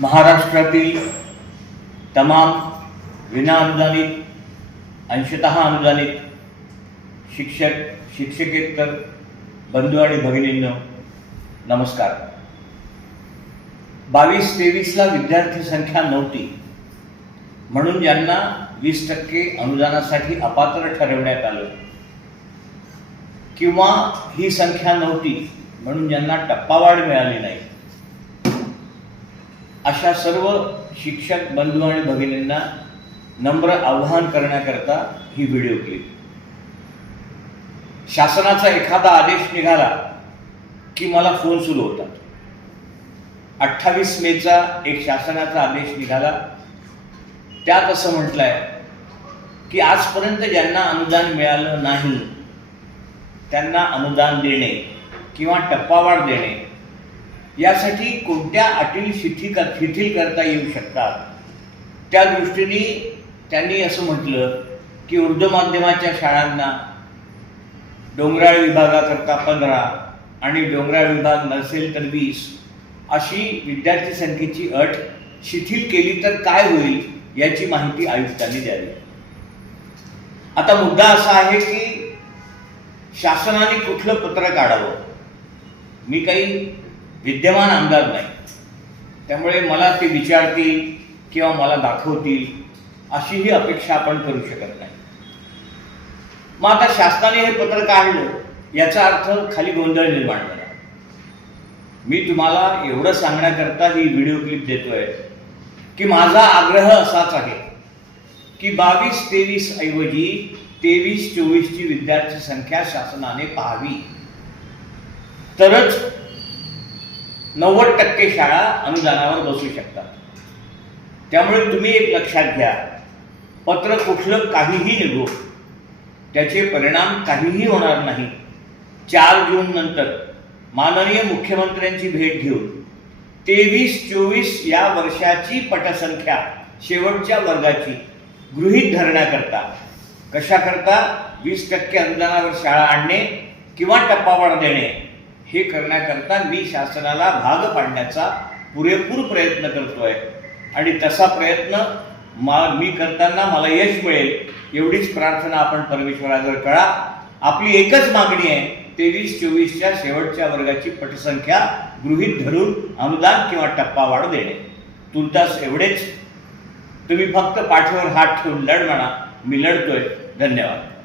महाराष्ट्रातील तमाम विनाअनुदानित अंशतः अनुदानित शिक्षक शिक्षकेतर बंधू आणि भगिनींनो नमस्कार. बावीस तेवीसला विद्यार्थी संख्या नव्हती म्हणून ज्यांना वीस टक्के अनुदानासाठी अपात्र ठरवण्यात आलं. किंवा ही संख्या नव्हती म्हणून ज्यांना टप्पावाढ मिळाली नाही. अशा सर्व शिक्षक बंधू आणि भगिनींना नम्र आव्हान करण्याकरता ही व्हिडिओ क्लिप. शासनाचा एखादा आदेश निघाला की मला फोन सुरू होतात. अठ्ठावीस मेचा एक शासनाचा आदेश निघाला. त्यात असं म्हटलंय की आजपर्यंत ज्यांना अनुदान मिळालं नाही त्यांना अनुदान देणे किंवा टप्पावाढ देणे यासाठी कोणत्या अटी शिथिल कर शिथिल करता येऊ शकतात? त्या दृष्टीने त्यांनी असं म्हटलं की उर्दू माध्यमाच्या शाळांना डोंगराळ विभागाकरता पंधरा आणि डोंगराळ विभाग नसेल तर वीस अशी विद्यार्थी संख्येची अट शिथिल केली तर काय होईल याची माहिती आयुक्तांनी द्यावी. आता मुद्दा असा आहे की शासनाने कुठलं पत्र काढावं? मी काही विद्यमान आमदार नाही. त्यामुळे मला ते विचारतील किंवा मला दाखवतील अशीही अपेक्षा आपण करू शकत नाही. मग आता शासनाने हे पत्र काढलं याचा अर्थ खाली गोंधळ निर्माण झाला. मी तुम्हाला एवढं सांगण्याकरता ही व्हिडिओ क्लिप देतोय की माझा आग्रह असाच आहे की बावीस तेवीस ऐवजी तेवीस चोवीसची विद्यार्थी संख्या शासनाने पाहावी. तरच नव्वद टक्के शाळा अनुदानावर बसू शकतात. त्यामुळे तुम्ही एक लक्षात घ्या पत्र कुठलं काहीही निघो त्याचे परिणाम काहीही होणार नाही. चार जून नंतर माननीय मुख्यमंत्र्यांची भेट घेऊन तेवीस चोवीस या वर्षाची पटसंख्या शेवटच्या वर्गाची गृहीत धरण्याकरता कशाकरता वीस टक्के अनुदानावर शाळा आणणे किंवा टप्पावाढ देणे हे करण्याकरता मी शासनाला भाग पाडण्याचा पुरेपूर प्रयत्न करतोय. आणि तसा प्रयत्न मा मी करताना मला यश मिळेल एवढीच प्रार्थना आपण परमेश्वराजवळ कळा आपली एकच मागणी आहे तेवीस चोवीसच्या शेवटच्या वर्गाची पटसंख्या गृहीत धरून अनुदान किंवा टप्पा वाढ देणे. तुर्तास एवढेच. तुम्ही फक्त पाठीवर हात ठेवून लढ म्हणा. मी लढतोय. धन्यवाद.